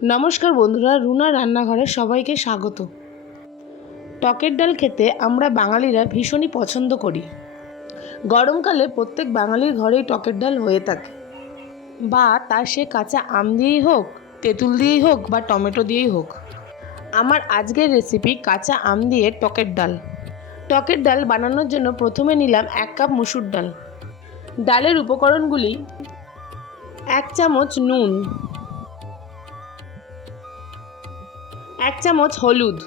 নমস্কার বন্ধুরা, রুনা রান্নাঘরে সবাইকে স্বাগত। টকের ডাল খেতে আমরা বাঙালিরা ভীষণই পছন্দ করি। গরমকালে প্রত্যেক বাঙালির ঘরেই টকের ডাল হয়ে থাকে, বা তা সে কাঁচা আম দিয়েই হোক, তেঁতুল দিয়েই হোক বা টমেটো দিয়েই হোক। আমার আজকের রেসিপি কাঁচা আম দিয়ে টকের ডাল। টকের ডাল বানানোর জন্য প্রথমে নিলাম 1 কাপ মসুর ডাল। ডালের উপকরণগুলি: 1 চামচ নুন, 1 চামচ হলুদ,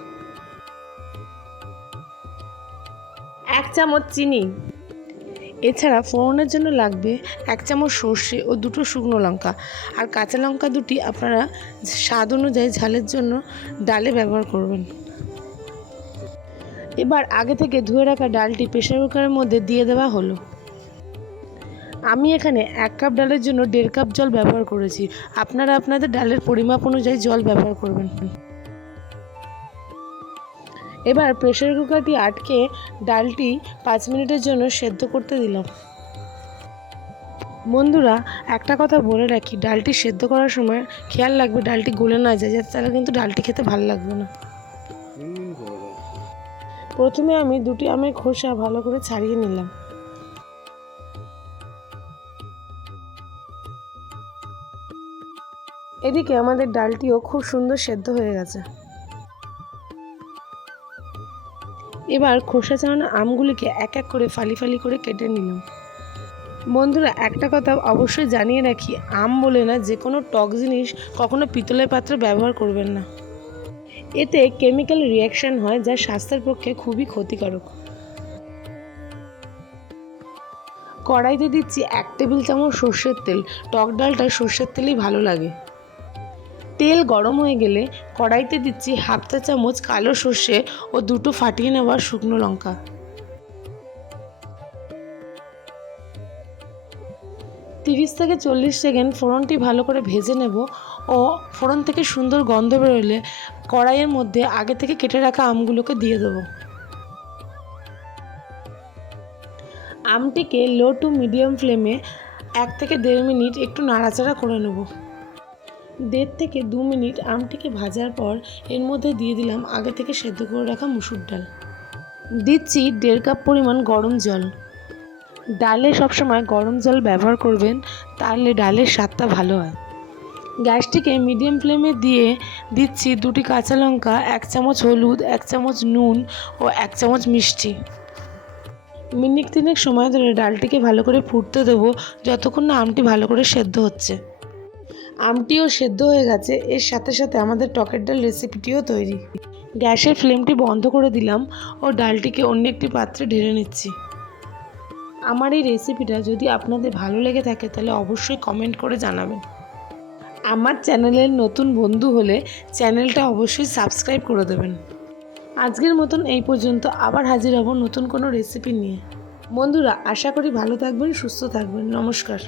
1 চামচ চিনি। এছাড়া ফোড়নের জন্য লাগবে 1 চামচ সর্ষে ও 2টো শুকনো লঙ্কা, আর কাঁচা লঙ্কা 2টি আপনারা স্বাদ অনুযায়ী ঝালের জন্য ডালে ব্যবহার করবেন। এবার আগে থেকে ধুয়ে রাখা ডালটি প্রেসার কুকারের মধ্যে দিয়ে দেওয়া হলো। আমি এখানে 1 কাপ ডালের জন্য 1.5 কাপ জল ব্যবহার করেছি। আপনারা আপনাদের ডালের পরিমাপ অনুযায়ী জল ব্যবহার করবেন। এবার প্রেসার কুকারটি আটকে ডালটি 5 মিনিটের জন্য সেদ্ধ করতে দিলাম। বন্ধুরা, একটা কথা বলে রাখি, ডালটি সেদ্ধ করার সময় খেয়াল রাখবে ডালটি গলে না যায়, যাতে তাহলে কিন্তু ডালটি খেতে ভালো লাগবে না। প্রথমে আমি 2টি আমের খোসা ভালো করে ছাড়িয়ে নিলাম। এদিকে আমাদের ডালটিও খুব সুন্দর সেদ্ধ হয়ে গেছে। এবার খোসা ছাড়ানো আমগুলিকে এক এক করে ফালি ফালি করে কেটে নিলাম। বন্ধুরা, একটা কথা অবশ্যই জানিয়ে রাখি, আম বলে না, যে কোনো টক জিনিস কখনো পিতলের পাত্রে ব্যবহার করবেন না। এতে কেমিক্যাল রিয়াকশন হয়, যা স্বাস্থ্যের পক্ষে খুবই ক্ষতিকারক। কড়াইতে দিচ্ছি 1 টেবিল চামচ সর্ষের তেল। টক ডালটা সর্ষের তেলেই ভালো লাগে। তেল গরম হয়ে গেলে কড়াইতে দিচ্ছি 1/2 চা চামচ কালো সর্ষে ও 2টো ফাটিয়ে নেওয়া শুকনো লঙ্কা। 30 থেকে 40 সেকেন্ড ফোড়নটি ভালো করে ভেজে নেব ও ফোড়ন থেকে সুন্দর গন্ধ বেরোলে কড়াইয়ের মধ্যে আগে থেকে কেটে রাখা আমগুলোকে দিয়ে দেবো। আমটিকে লো টু মিডিয়াম ফ্লেমে 1 থেকে 1.5 মিনিট একটু নাড়াচাড়া করে নেব। 1.5 থেকে 2 মিনিট আমটিকে ভাজার পর এর মধ্যে দিয়ে দিলাম আগে থেকে সেদ্ধ করে রাখা মসুর ডাল। দিচ্ছি 1.5 কাপ পরিমাণ গরম জল। ডালে সবসময় গরম জল ব্যবহার করবেন, তাহলে ডালের স্বাদটা ভালো হয়। গ্যাসটিকে মিডিয়াম ফ্লেমে দিয়ে দিচ্ছি 2টি কাঁচা লঙ্কা, 1 চামচ হলুদ, 1 চামচ নুন ও 1 চামচ মিষ্টি। মিনিট 3 সময় ধরে ডালটিকে ভালো করে ফুটতে দেবো, যতক্ষণ না আমটি ভালো করে সেদ্ধ হচ্ছে। আমটিও সেদ্ধ হয়ে গেছে, এর সাথে সাথে আমাদের টকের ডাল রেসিপিটিও তৈরি। গ্যাসের ফ্লেমটি বন্ধ করে দিলাম ও ডালটিকে অন্য একটি পাত্রে ঢেলে নিচ্ছি। আমার এই রেসিপিটা যদি আপনাদের ভালো লেগে থাকে তাহলে অবশ্যই কমেন্ট করে জানাবেন। আমার চ্যানেলের নতুন বন্ধু হলে চ্যানেলটা অবশ্যই সাবস্ক্রাইব করে দেবেন। আজকের মতন এই পর্যন্ত, আবার হাজির হব নতুন কোনো রেসিপি নিয়ে। বন্ধুরা, আশা করি ভালো থাকবেন, সুস্থ থাকবেন। নমস্কার।